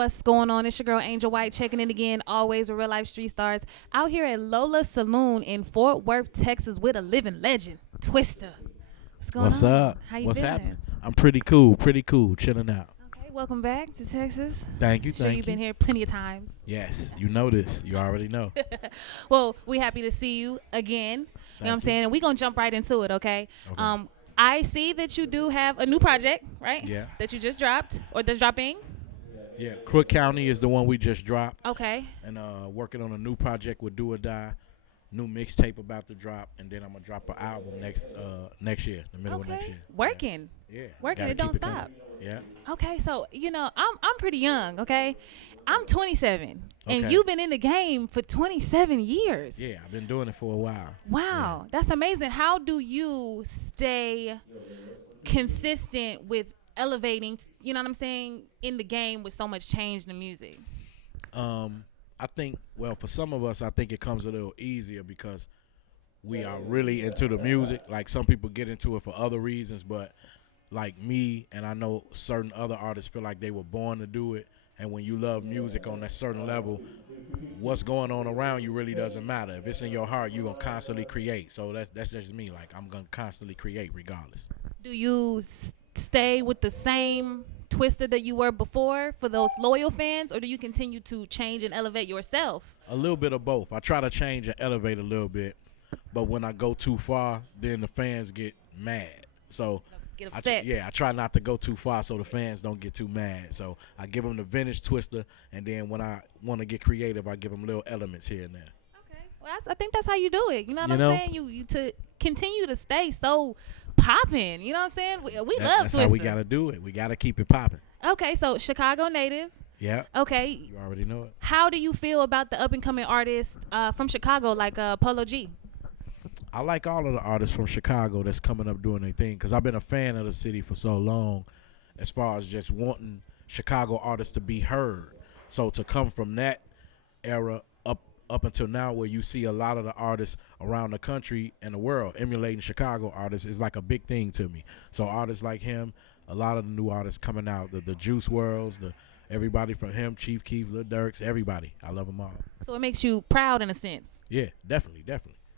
What's going on? It's your girl Angel White checking in again, always with real life street stars. Out here at Lola Saloon in Fort Worth, Texas with a living legend, Twista. What's going What's on? up? How you What's been? happening? I'm pretty cool, chilling out. Okay, welcome back to Texas. Thank you, Sure thank you've you. been here plenty of times. Yes, you know this. You already know. Well, we happy to see you again. You know what I'm you. saying? And we're going to jump right into it, okay? Okay. I see that you do have a new project, right? Yeah. That you just dropped or that's dropping. Yeah, Crook County is the one we just dropped. Okay. And working on a new project with Do or Die. New mixtape about to drop, and then I'm gonna drop an album next year, the middle of next year. Working. Yeah. Working. Gotta It don't keep stop. coming. Yeah. Okay, so I'm pretty young. Okay, I'm 27, and Okay. you've been in the game for 27 years. Yeah, I've been doing it for a while. Wow, that's amazing. How do you stay consistent with elevating? You know what I'm saying, in the game with so much change in the music. I think, well, for some of us, I think it comes a little easier because we are really into the music. Like, some people get into it for other reasons, but like me, and I know certain other artists feel like they were born to do it. And when you love music on that certain level, what's going on around you really doesn't matter. If it's in your heart, you're going to constantly create. So that's just me. Like, I'm going to constantly create regardless. Do you stay with the same Twista that you were before for those loyal fans, or do you continue to change and elevate yourself? A little bit of both. I try to change and elevate a little bit, but when I go too far, then the fans get mad. So Get upset. I try not to go too far so the fans don't get too mad. So I give them the vintage Twista, and then when I want to get creative, I give them little elements here and there. Okay. Well, I think that's how you do it. You know what You I'm know? saying? You to continue to stay so popping. You know what I'm saying? We love That's Twista. how we got to do it. We got to keep it popping. Okay, so Chicago native. Yeah. Okay. You already know it. How do you feel about the up and coming artists from Chicago, like Polo G? I like all of the artists from Chicago that's coming up doing their thing because I've been a fan of the city for so long as far as just wanting Chicago artists to be heard. So to come from that era up until now where you see a lot of the artists around the country and the world emulating Chicago artists is like a big thing to me. So artists like him, a lot of the new artists coming out, the Juice WRLDs, everybody from him, Chief Keef, Lil Durks, everybody. I love them all. So it makes you proud in a sense. Yeah, definitely.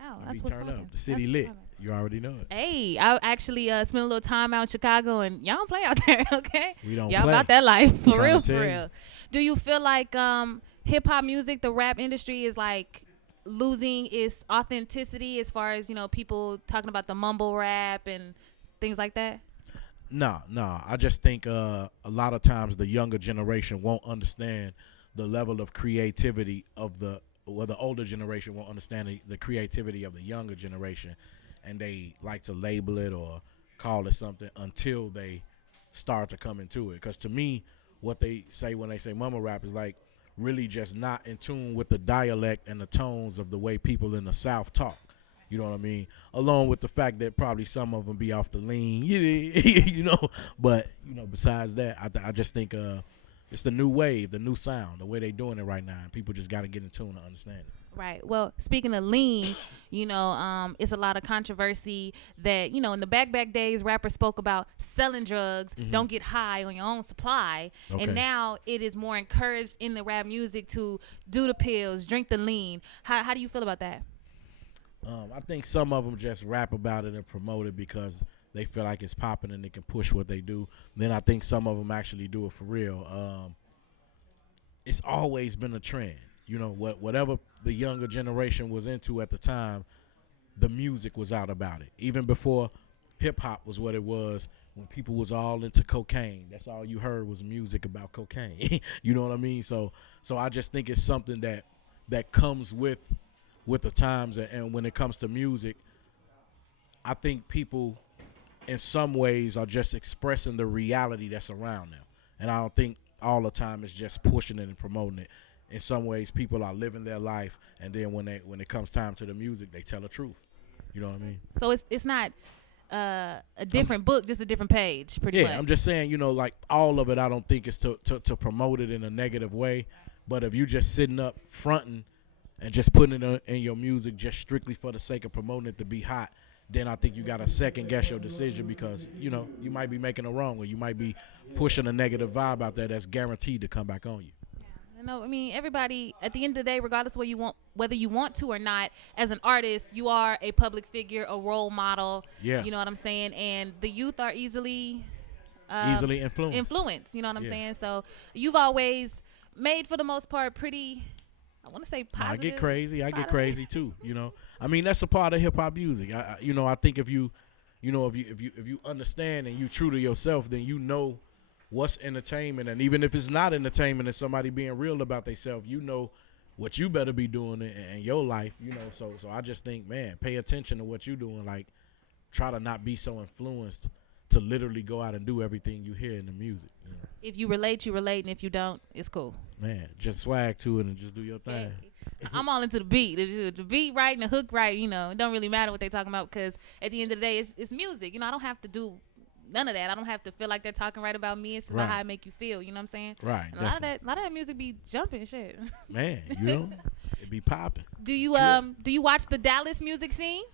Oh, We that's what's turn poppin'. up. The city That's lit. what's poppin'. You already know it. Hey, I actually spent a little time out in Chicago, and y'all don't play out there, okay? We don't Y'all play. about that life, for Tryna real, tell for you. real. Do you feel like hip-hop music, the rap industry, is like losing its authenticity as far as, people talking about the mumble rap and things like that? No. I just think a lot of times the younger generation won't understand the level of creativity of the older generation won't understand the creativity of the younger generation, and they like to label it or call it something until they start to come into it. Because to me, what they say when they say mumble rap is like really just not in tune with the dialect and the tones of the way people in the South talk. You know what I mean? Along with the fact that probably some of them be off the lean, But besides that, I just think it's the new wave, the new sound, the way they doing it right now, and people just got to get in tune to understand it. Right. Well, speaking of lean, it's a lot of controversy that, in the back days, rappers spoke about selling drugs, don't get high on your own supply. Okay. And now it is more encouraged in the rap music to do the pills, drink the lean. How do you feel about that? I think some of them just rap about it and promote it because they feel like it's popping and they can push what they do. Then I think some of them actually do it for real. It's always been a trend. Whatever the younger generation was into at the time, the music was out about it. Even before hip-hop was what it was, when people was all into cocaine, that's all you heard was music about cocaine. You know what I mean? So I just think it's something that comes with the times. And when it comes to music, I think people in some ways are just expressing the reality that's around them. And I don't think all the time it's just pushing it and promoting it. In some ways, people are living their life, and then when it comes time to the music, they tell the truth. You know what I mean? So it's not a different book, just a different page, pretty much. Yeah, I'm just saying, like all of it, I don't think it's to promote it in a negative way. But if you just sitting up fronting and just putting it in your music just strictly for the sake of promoting it to be hot, then I think you got to second guess your decision because you might be making a wrong or you might be pushing a negative vibe out there that's guaranteed to come back on you. I mean, everybody at the end of the day, regardless of whether you want to or not, as an artist, you are a public figure, a role model. Yeah. You know what I'm saying? And the youth are easily Easily influenced. You know what I'm Yeah. saying? So you've always made, for the most part, pretty. I want to say No, I positive. get crazy. I get product. crazy too. I mean, that's a part of hip hop music. I think if you understand and you true to yourself, then you know what's entertainment, and even if it's not entertainment and somebody being real about themselves, you know what you better be doing in your life. So I just think, man, pay attention to what you doing. Like, try to not be so influenced to literally go out and do everything you hear in the music. If you relate, you relate, and if you don't, it's cool. Man, just swag to it and just do your thing. I'm all into the beat. If the beat right and the hook right, it don't really matter what they talking about because at the end of the day, it's music. I don't have to do none of that. I don't have to feel like they're talking right about me. It's about how I make you feel. You know what I'm saying? Right. And a lot of that music be jumping shit. Man, it be popping. Do you watch the Dallas music scene?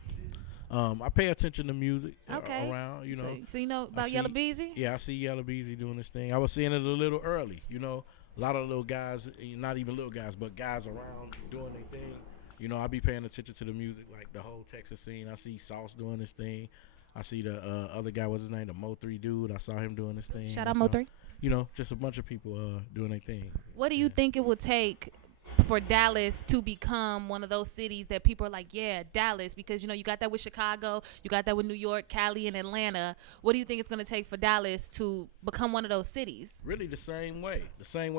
I pay attention to music around, So you know about Yellow Beezy? Yeah, I see Yellow Beezy doing this thing. I was seeing it a little early, A lot of little guys, not even little guys, but guys around doing their thing. I be paying attention to the music, like the whole Texas scene. I see Sauce doing this thing. I see the other guy, what's his name, the Mo3 dude. I saw him doing this thing. Shout out Mo3. Just a bunch of people doing their thing. What do you think it would take for Dallas to become one of those cities that people are like, yeah, Dallas, because you got that with Chicago, you got that with New York, Cali, and Atlanta. What do you think it's going to take for Dallas to become one of those cities? Really the same way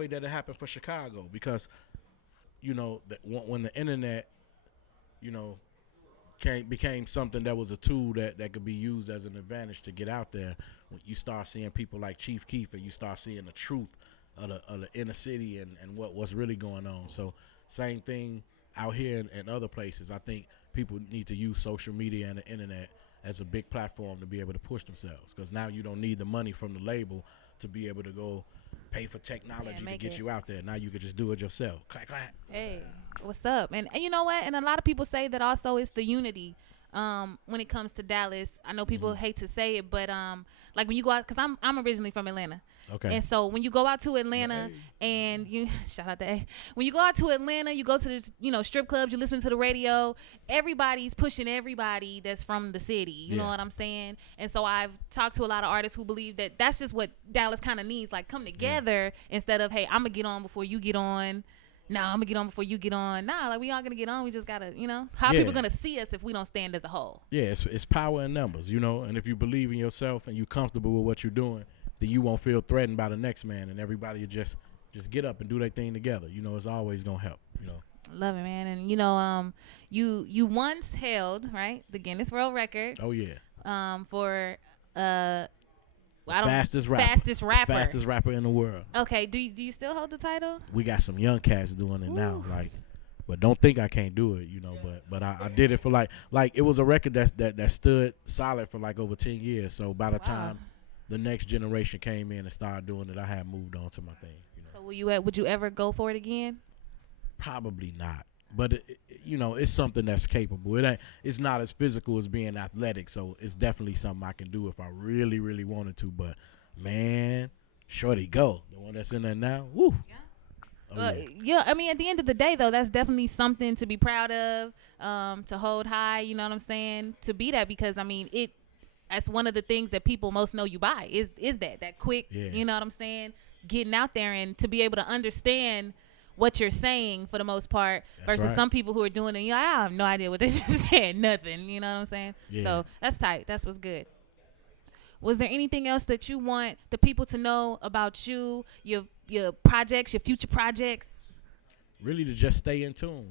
that it happened for Chicago, because when the internet became something that was a tool that could be used as an advantage to get out there, when you start seeing people like Chief Keef and you start seeing the truth of the inner city and what's really going on. So same thing out here and other places. I think people need to use social media and the internet as a big platform to be able to push themselves, because now you don't need the money from the label to be able to go pay for technology to get you out there. Now you could just do it yourself. Clack, clack. Hey, what's up? And you know what? And a lot of people say that also it's the unity when it comes to Dallas. I know people hate to say it, but like when you go out, because I'm originally from Atlanta. Okay. And so when you go out to Atlanta and you shout out to A. When you go out to Atlanta, you go to the strip clubs, you listen to the radio, everybody's pushing everybody that's from the city. You know what I'm saying? And so I've talked to a lot of artists who believe that that's just what Dallas kind of needs, like come together instead of, hey, I'm going to get on before you get on. No, I'm going to get on before you get on. Nah, like we all going to get on. We just got to, how are people going to see us if we don't stand as a whole? Yeah, it's power in numbers, and if you believe in yourself and you're comfortable with what you're doing, then you won't feel threatened by the next man, and everybody will just get up and do their thing together. It's always gonna help. Love it, man. And you once held the Guinness World Record. Oh yeah. For fastest rapper in the world. Okay. Do you still hold the title? We got some young cats doing it now, but don't think I can't do it, But I did it for like it was a record that stood solid for like over 10 years. So by the time the next generation came in and started doing it, I had moved on to my thing. So would you ever go for it again? Probably not. But it's something that's capable. It's not as physical as being athletic, so it's definitely something I can do if I really, really wanted to. But man, shorty go. The one that's in there now. Woo. Yeah. Yeah, I mean, at the end of the day, though, that's definitely something to be proud of, to hold high. You know what I'm saying? To be that, because I mean, that's one of the things that people most know you by is that quick, you know what I'm saying, getting out there and to be able to understand what you're saying for the most part versus some people who are doing it. I have no idea what they're just saying, nothing. You know what I'm saying? Yeah. So that's tight. That's what's good. Was there anything else that you want the people to know about you, your projects, your future projects? Really to just stay in tune,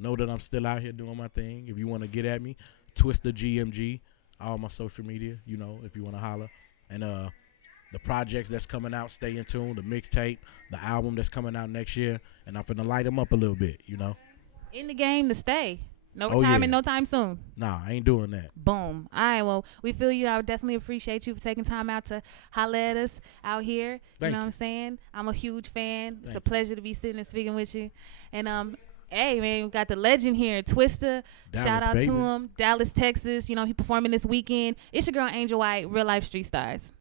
know that I'm still out here doing my thing. If you want to get at me, Twista GMG. All my social media, if you want to holler. And the projects that's coming out, stay in tune. The mixtape, the album that's coming out next year. And I'm finna light them up a little bit, In the game to stay. No retirement, no time soon. Nah, I ain't doing that. Boom. All right, well, we feel you. I would definitely appreciate you for taking time out to holler at us out here. You know what I'm saying? I'm a huge fan. It's a pleasure to be sitting and speaking with you. And Hey man, we got the legend here, Twista. Dallas, Shout out baby. to him, Dallas, Texas. You know he performing this weekend. It's your girl Angel White, Real Life Street Stars.